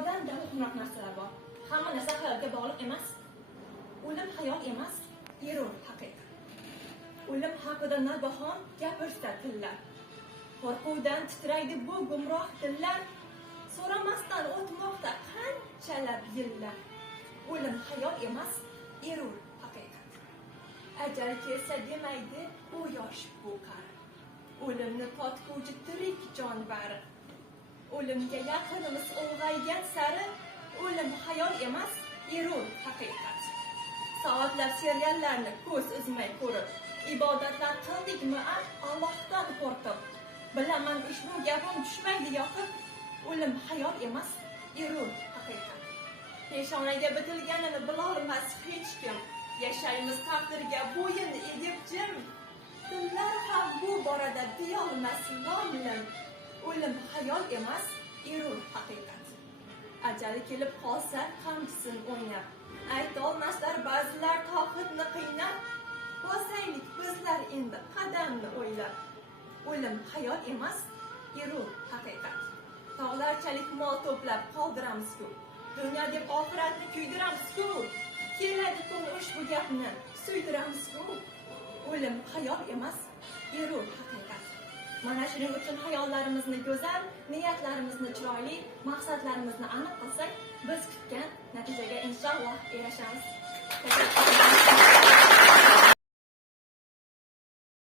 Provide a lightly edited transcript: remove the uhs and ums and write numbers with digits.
Dunyodan davlatmanoq narsalar bor. Hamma narsa hayotga bog'liq emas. O'lim hayot emas, erur haqiqat. O'lim haqida nagahon gapirsa tillar. Qo'rquvdan titraydi bu gumroh dillar. So'ramasdan o'tmoqda qanchalar yillar. O'lim hayot emas, erur haqiqat. Ajal kelsa demaydi u yosh bu qari. O'limni totguvchi tirik jon bari. O'limga yaqinimiz ulg'aygan sari, o'lim hayot emas, erur haqiqat. Soatlab seriallarni ko'z uzmay ko'rib, ibodatlar qildikmi Allohdan qo'rqib. Bilaman ushbu gapim tushmaydi yoqib, o'lim hayot emas, erur haqiqat. Peshonaga bitilganini bilolmas hech kim. Yashaymiz taqdirga bo'yin edib jim. Tillar ham bu borada deyolmas lom-lim. O'lim hayot emas, erur haqiqat. Ajali kelib qolsa qamchisin o'ynab. Aytolmaslar ba'zilar toqatni qiynab. Bosaylik bizlar endi qadamni o'ylab. O'lim hayot emas, erur haqiqat. Tog'larchalik mol to'plab qoldiramiz-ku. Dunyo deb oxiratni kuydiramiz-ku. Keladi kun ushbu gapni suydiramiz-ku. O'lim hayot emas, erur haqiqat. Mana shuning uchun hayollarimizni go'zal, niyatlarimizni chiroyli, maqsadlarimizni aniq qilsak, biz kutgan natijaga inshaalloh erishamiz.